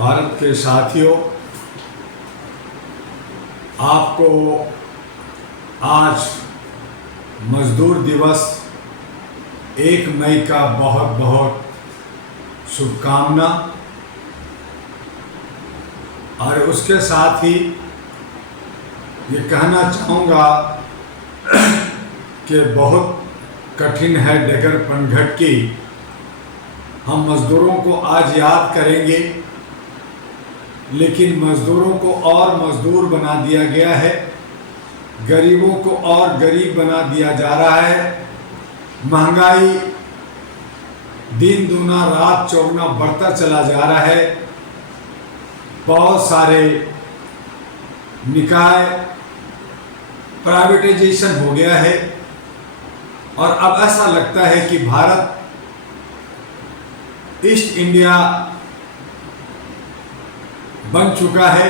भारत के साथियों, आपको आज मजदूर दिवस 1 मई का बहुत बहुत शुभकामना। और उसके साथ ही ये कहना चाहूँगा कि बहुत कठिन है डगर पनघट की। हम मज़दूरों को आज याद करेंगे, लेकिन मज़दूरों को और मज़दूर बना दिया गया है, गरीबों को और गरीब बना दिया जा रहा है। महंगाई दिन दूना रात चौगुना बढ़ता चला जा रहा है। बहुत सारे निकाय प्राइवेटाइजेशन हो गया है और अब ऐसा लगता है कि भारत ईस्ट इंडिया बन चुका है।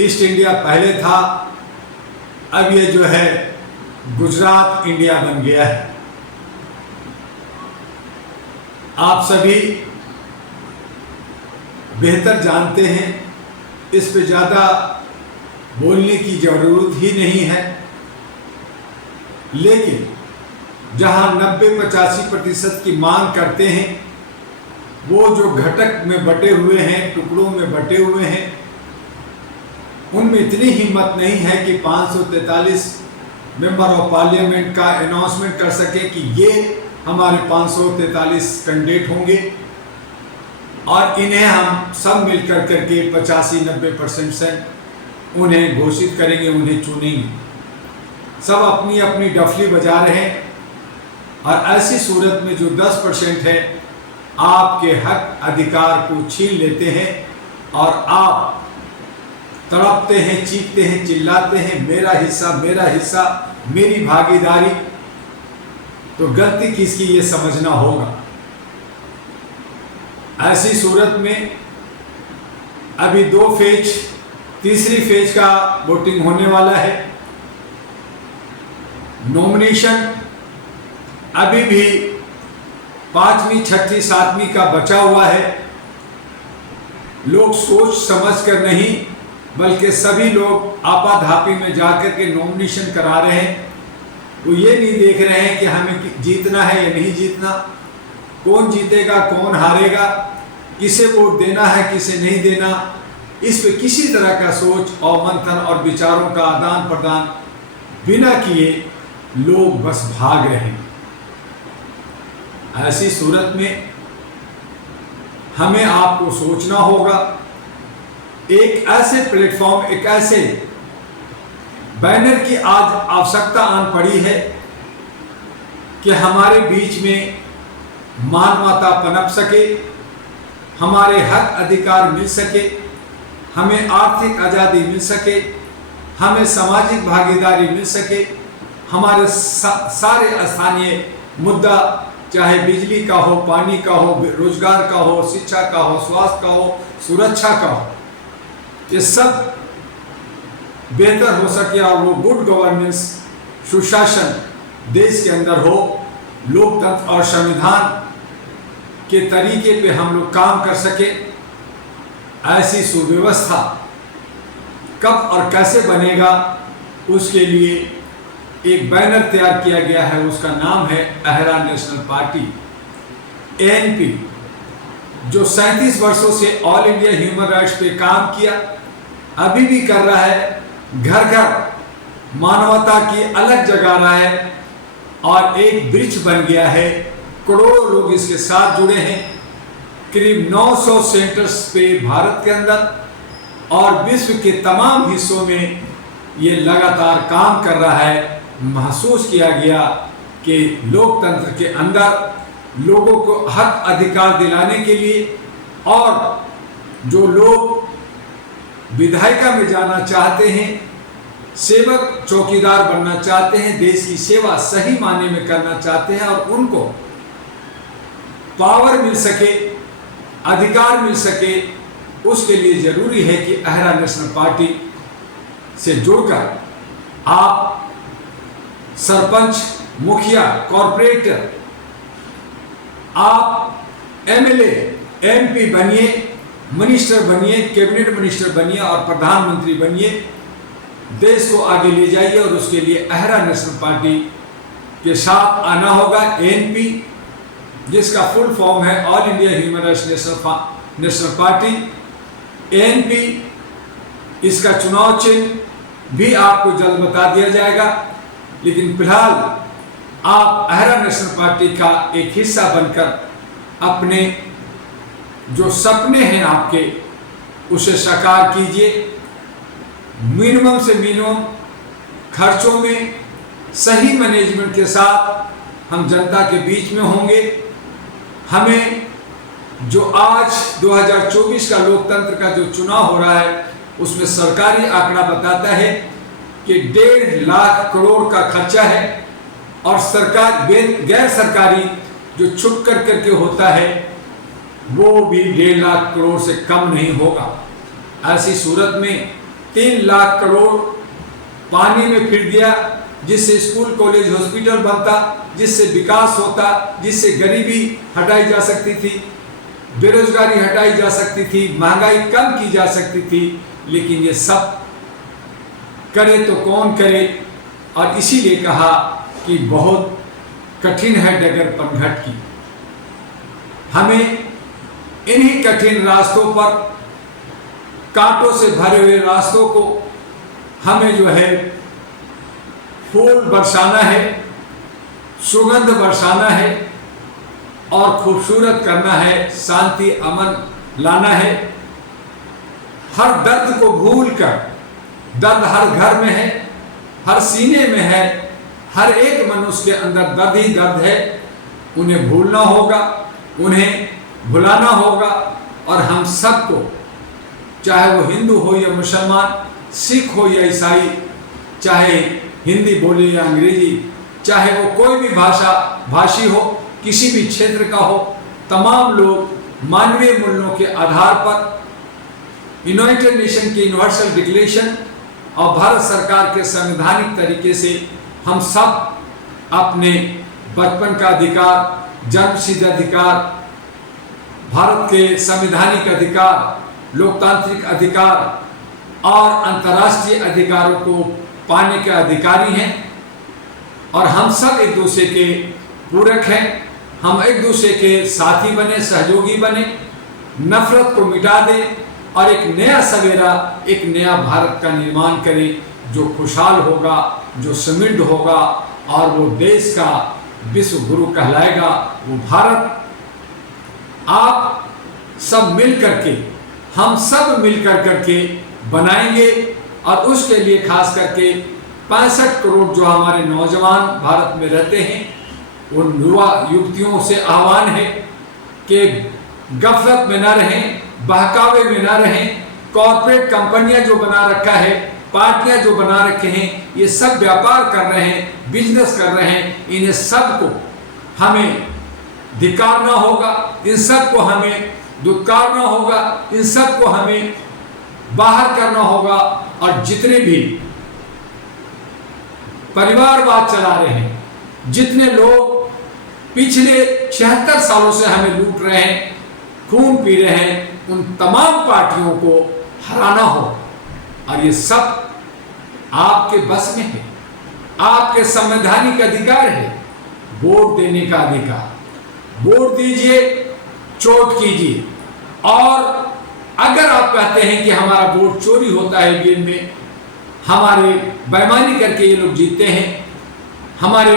ईस्ट इंडिया पहले था, अब ये जो है गुजरात इंडिया बन गया है। आप सभी बेहतर जानते हैं, इस पे ज़्यादा बोलने की ज़रूरत ही नहीं है। लेकिन जहां 90-85% की मांग करते हैं, वो जो घटक में बटे हुए हैं, टुकड़ों में बटे हुए हैं, उनमें इतनी हिम्मत नहीं है कि 543 मेंबर ऑफ पार्लियामेंट का अनाउंसमेंट कर सके कि ये हमारे 543 कैंडिडेट होंगे और इन्हें हम सब मिलकर करके 85-90% से उन्हें घोषित करेंगे, उन्हें चुनेंगे। सब अपनी अपनी डफली बजा रहे हैं और ऐसी सूरत में जो 10% है आपके हक अधिकार को छीन लेते हैं और आप तड़पते हैं, चीखते हैं, चिल्लाते हैं, मेरा हिस्सा, मेरी भागीदारी। तो गलती किसकी ये समझना होगा। ऐसी सूरत में अभी 2 फेज, तीसरी फेज का वोटिंग होने वाला है। नॉमिनेशन अभी भी 5वीं, 6वीं, 7वीं का बचा हुआ है। लोग सोच समझ कर नहीं, बल्कि सभी लोग आपाधापी में जाकर के नॉमिनेशन करा रहे हैं। वो ये नहीं देख रहे हैं कि हमें जीतना है या नहीं जीतना, कौन जीतेगा, कौन हारेगा, किसे वोट देना है, किसे नहीं देना। इस पे किसी तरह का सोच और मंथन और विचारों का आदान प्रदान बिना किए लोग बस भाग रहे हैं। ऐसी सूरत में हमें आपको सोचना होगा। एक ऐसे प्लेटफॉर्म, एक ऐसे बैनर की आज आवश्यकता आन पड़ी है कि हमारे बीच में मानवता पनप सके, हमारे हक अधिकार मिल सके, हमें आर्थिक आज़ादी मिल सके, हमें सामाजिक भागीदारी मिल सके, हमारे सारे स्थानीय मुद्दा, चाहे बिजली का हो, पानी का हो, रोजगार का हो, शिक्षा का हो, स्वास्थ्य का हो, सुरक्षा का हो, ये सब बेहतर हो सके और वो गुड गवर्नेंस, सुशासन देश के अंदर हो, लोकतंत्र और संविधान के तरीके पे हम लोग काम कर सके। ऐसी सुव्यवस्था कब और कैसे बनेगा, उसके लिए एक बैनर तैयार किया गया है। उसका नाम है अहरा नेशनल पार्टी, ANP, जो 37 वर्षों से ऑल इंडिया ह्यूमन राइट्स पे काम किया, अभी भी कर रहा है, घर घर मानवता की अलग जगा रहा है और एक वृक्ष बन गया है। करोड़ों लोग इसके साथ जुड़े हैं। करीब 900 सेंटर्स पे भारत के अंदर और विश्व के तमाम हिस्सों में ये लगातार काम कर रहा है। महसूस किया गया कि लोकतंत्र के अंदर लोगों को हक अधिकार दिलाने के लिए और जो लोग विधायिका में जाना चाहते हैं, सेवक चौकीदार बनना चाहते हैं, देश की सेवा सही मायने में करना चाहते हैं और उनको पावर मिल सके, अधिकार मिल सके, उसके लिए जरूरी है कि अहरा नेशनल पार्टी से जुड़कर आप सरपंच, मुखिया, कॉर्पोरेटर, आप MLA, MP बनिए, मिनिस्टर बनिए, कैबिनेट मिनिस्टर बनिए और प्रधानमंत्री बनिए, देश को आगे ले जाइए। और उसके लिए अहरा नेशनल पार्टी के साथ आना होगा। एएनपी, जिसका फुल फॉर्म है all India human rights national party, ANP, इसका चुनाव चिन्ह भी आपको जल्द बता दिया जाएगा। लेकिन फिलहाल आप अहरा नेशनल पार्टी का एक हिस्सा बनकर अपने जो सपने हैं आपके, उसे साकार कीजिए। मिनिमम से मिनिमम खर्चों में सही मैनेजमेंट के साथ हम जनता के बीच में होंगे। हमें जो आज 2024 का लोकतंत्र का जो चुनाव हो रहा है, उसमें सरकारी आंकड़ा बताता है कि 1.5 लाख करोड़ का खर्चा है और सरकार गैर सरकारी जो छुप कर करके होता है वो भी 1.5 लाख करोड़ से कम नहीं होगा। ऐसी सूरत में 3 लाख करोड़ पानी में फिर गया, जिससे स्कूल कॉलेज हॉस्पिटल बनता, जिससे विकास होता, जिससे गरीबी हटाई जा सकती थी, बेरोजगारी हटाई जा सकती थी, महंगाई कम की जा सकती थी। लेकिन ये सब करे तो कौन करे, और इसीलिए कहा कि बहुत कठिन है डगर पनघट की। हमें इन्हीं कठिन रास्तों पर, कांटों से भरे हुए रास्तों को हमें जो है फूल बरसाना है, सुगंध बरसाना है और खूबसूरत करना है, शांति अमन लाना है। हर दर्द को भूलकर, दर्द हर घर में है, हर सीने में है, हर एक मनुष्य के अंदर दर्द ही दर्द है। उन्हें भूलना होगा, उन्हें भुलाना होगा। और हम सबको, चाहे वो हिंदू हो या मुसलमान, सिख हो या ईसाई, चाहे हिंदी बोले या अंग्रेजी, चाहे वो कोई भी भाषी हो, किसी भी क्षेत्र का हो, तमाम लोग मानवीय मूल्यों के आधार पर यूनाइटेड नेशन की यूनिवर्सल डिक्लेरेशन और भारत सरकार के संवैधानिक तरीके से हम सब अपने बचपन का अधिकार, जन्मसिद्ध अधिकार, भारत के संवैधानिक अधिकार, लोकतांत्रिक अधिकार और अंतर्राष्ट्रीय अधिकारों को पाने के अधिकारी हैं। और हम सब एक दूसरे के पूरक हैं। हम एक दूसरे के साथी बने, सहयोगी बने, नफरत को मिटा दें और एक नया सवेरा, एक नया भारत का निर्माण करें, जो खुशहाल होगा, जो समृद्ध होगा और वो देश का विश्व गुरु कहलाएगा। वो भारत आप सब मिल करके, हम सब मिल करके बनाएंगे। और उसके लिए खास करके 65 करोड़ जो हमारे नौजवान भारत में रहते हैं, उन युवा युवतियों से आह्वान है कि गफलत में न रहें, बहकावे में न रहें। कॉर्पोरेट कंपनियां जो बना रखा है, पार्टियां जो बना रखे हैं, ये सब व्यापार कर रहे हैं, बिजनेस कर रहे हैं। इन्हें सबको हमें धिक्कारना होगा, इन सबको हमें दुत्कारना होगा, इन सबको हमें बाहर करना होगा। और जितने भी परिवारवाद चला रहे हैं, जितने लोग पिछले 76 सालों से हमें लूट रहे हैं, खून पी रहे हैं, उन तमाम पार्टियों को हराना हो। और ये सब आपके बस में है, आपके संवैधानिक अधिकार है। वोट देने का अधिकार, वोट दीजिए, चोट कीजिए। और अगर आप कहते हैं कि हमारा वोट चोरी होता है गेम में, हमारे बेईमानी करके ये लोग जीतते हैं, हमारे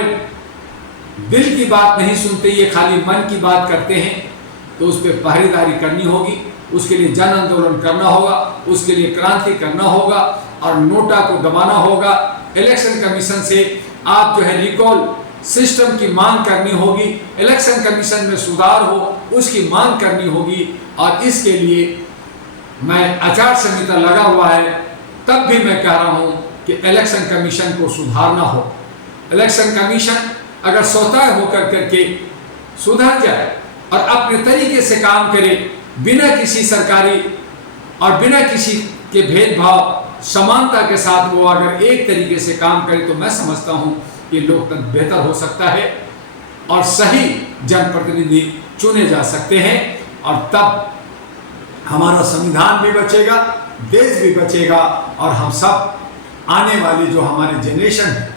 दिल की बात नहीं सुनते, ये खाली मन की बात करते हैं, तो उस पर पहरेदारी करनी होगी। उसके लिए जन आंदोलन करना होगा, उसके लिए क्रांति करना होगा और नोटा को दबाना होगा। इलेक्शन कमीशन से आप जो है रिकॉल सिस्टम की मांग करनी होगी, इलेक्शन कमीशन में सुधार हो, उसकी मांग करनी होगी। और इसके लिए मैं आचार संहिता लगा हुआ है, तब भी मैं कह रहा हूं कि इलेक्शन कमीशन को सुधारना हो। इलेक्शन कमीशन अगर स्वतः होकर करके सुधर जाए और अपने तरीके से काम करे, बिना किसी सरकारी और बिना किसी के भेदभाव, समानता के साथ वो अगर एक तरीके से काम करे, तो मैं समझता हूं कि लोकतंत्र बेहतर हो सकता है और सही जनप्रतिनिधि चुने जा सकते हैं। और तब हमारा संविधान भी बचेगा, देश भी बचेगा और हम सब आने वाली जो हमारी जनरेशन है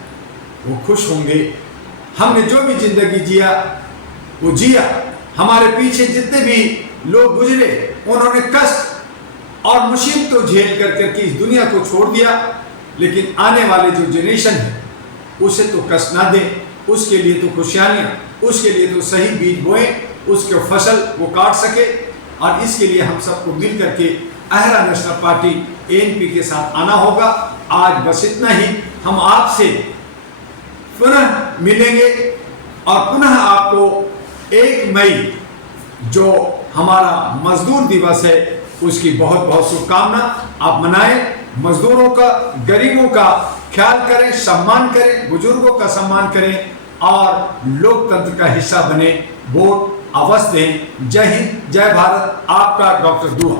वो खुश होंगे। हमने जो भी जिंदगी जिया वो जिया, हमारे पीछे जितने भी लोग गुजरे उन्होंने कष्ट और मुसीबतों झेल करके इस दुनिया को छोड़ दिया, लेकिन आने वाले जो जनरेशन है उसे तो कष्ट ना दें, उसके लिए तो खुशहालियाँ, उसके लिए तो सही बीज बोएं, उसके फसल वो काट सके। और इसके लिए हम सबको मिल करके अहरा नेशनल पार्टी ANP के साथ आना होगा। आज बस इतना ही, हम आपसे पुनः मिलेंगे और पुनः आपको 1 मई जो हमारा मजदूर दिवस है उसकी बहुत बहुत शुभकामना। आप मनाएं, मजदूरों का, गरीबों का ख्याल करें, सम्मान करें, बुजुर्गों का सम्मान करें और लोकतंत्र का हिस्सा बने, वोट अवश्य दें। जय हिंद, जय भारत, आपका डॉक्टर दुआ।